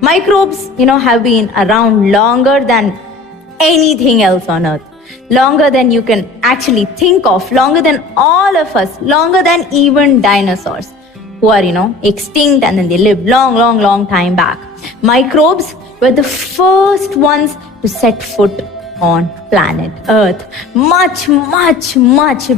Microbes, have been around longer than anything else on earth. Longer than you can actually think of, longer than all of us, longer than even dinosaurs who are, extinct and then they lived long time back. Microbes were the first ones to set foot on planet Earth, much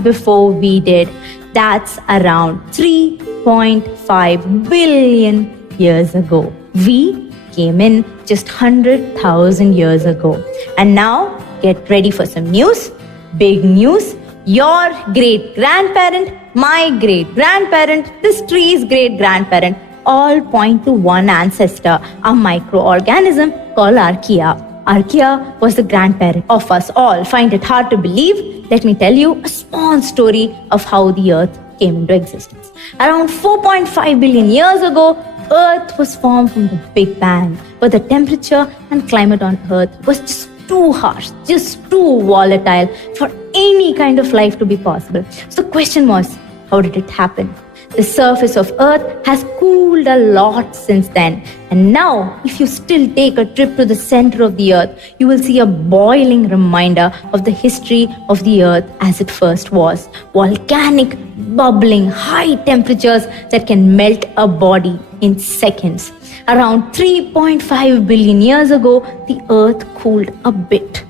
before we did. That's around 3.5 billion years ago. We came in just 100,000 years ago. And now, get ready for some news, big news. Your great-grandparent, my great-grandparent, this tree's great-grandparent, all point to one ancestor, a microorganism called archaea. Archaea was the grandparent of us all. Find it hard to believe? Let me tell you a small story of how the Earth came into existence. Around 4.5 billion years ago, Earth was formed from the Big Bang, but the temperature and climate on Earth was just too harsh, just too volatile for any kind of life to be possible. So the question was, how did it happen? The surface of Earth has cooled a lot since then. And now, if you still take a trip to the center of the Earth, you will see a boiling reminder of the history of the Earth as it first was. Volcanic, bubbling, high temperatures that can melt a body in seconds. Around 3.5 billion years ago, the Earth cooled a bit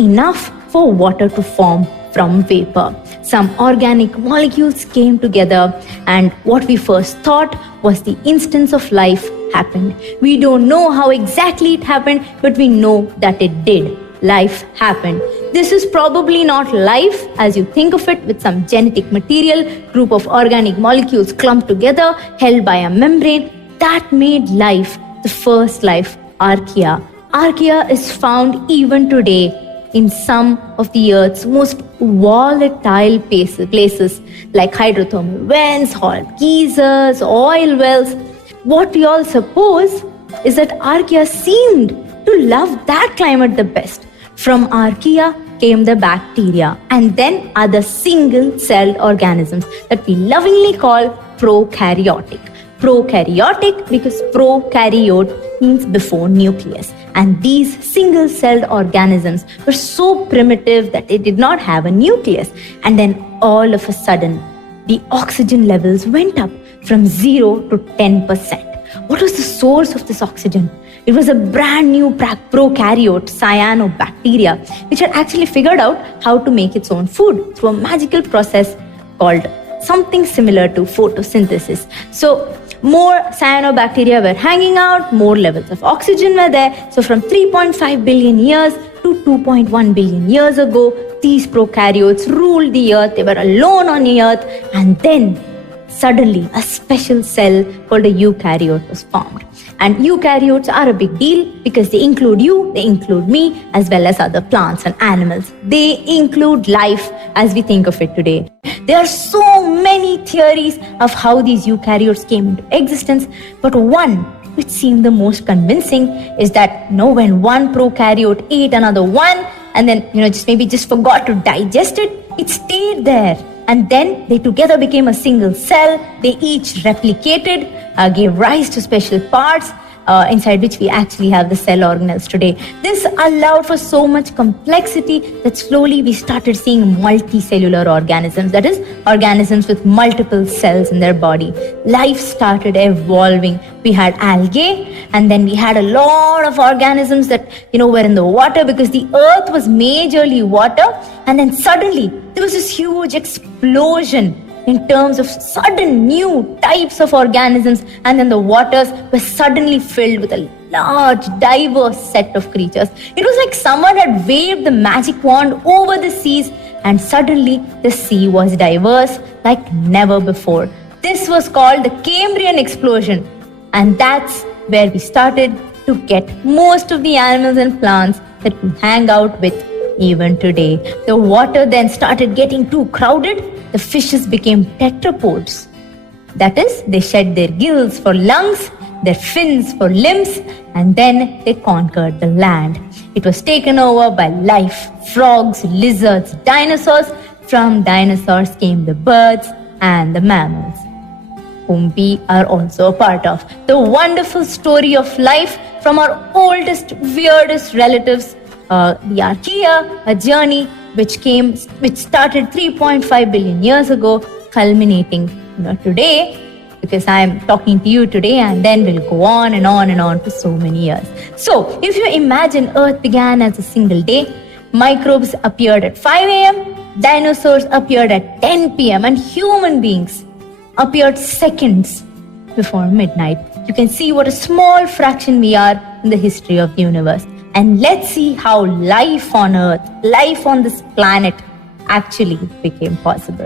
enough for water to form from vapor. Some organic molecules came together, and what we first thought was the instance of life happened. We don't know how exactly it happened, but we know that it did. Life happened. This is probably not life as you think of it, with some genetic material, group of organic molecules clumped together, held by a membrane. That made life the first life, archaea. Archaea is found even today in some of the Earth's most volatile places like hydrothermal vents, hot geysers, oil wells. What we all suppose is that archaea seemed to love that climate the best. From archaea came the bacteria and then other single-celled organisms that we lovingly call prokaryotic. Prokaryotic because prokaryote means before nucleus. And these single-celled organisms were so primitive that they did not have a nucleus. And then all of a sudden, the oxygen levels went up from 0 to 10%. What was the source of this oxygen? It was a brand new prokaryote, cyanobacteria, which had actually figured out how to make its own food through a magical process called something similar to photosynthesis. So more cyanobacteria were hanging out, more levels of oxygen were there. So from 3.5 billion years to 2.1 billion years ago, these prokaryotes ruled the Earth. They were alone on the Earth. And then suddenly a special cell called a eukaryote was formed. And eukaryotes are a big deal because they include you, they include me, as well as other plants and animals. They include life as we think of it today. There are so many theories of how these eukaryotes came into existence, but one which seemed the most convincing is that when one prokaryote ate another one and then just forgot to digest it, it stayed there. And then they together became a single cell. They each replicated, gave rise to special parts inside which we actually have the cell organelles today. This allowed for so much complexity that slowly we started seeing multicellular organisms, that is, organisms with multiple cells in their body. Life started evolving. We had algae, and then we had a lot of organisms that were in the water because the Earth was majorly water. And then suddenly there was this huge explosion in terms of sudden new types of organisms, and then the waters were suddenly filled with a large, diverse set of creatures. It was like someone had waved the magic wand over the seas, and suddenly the sea was diverse like never before. This was called the Cambrian explosion, and that's where we started to get most of the animals and plants that we hang out with even today. The water then started getting too crowded. The fishes became tetrapods. That is, they shed their gills for lungs, their fins for limbs, and then they conquered the land. It was taken over by life, frogs, lizards, dinosaurs. From dinosaurs came the birds and the mammals. whom we are also a part of. The wonderful story of life from our oldest, weirdest relatives, the Archaea, a journey which started 3.5 billion years ago, culminating today, because I am talking to you today, and then we'll go on and on and on for so many years. So, if you imagine Earth began as a single day, microbes appeared at 5 a.m., dinosaurs appeared at 10 p.m., and human beings appeared seconds before midnight. You can see what a small fraction we are in the history of the universe. And let's see how life on Earth, life on this planet, actually became possible.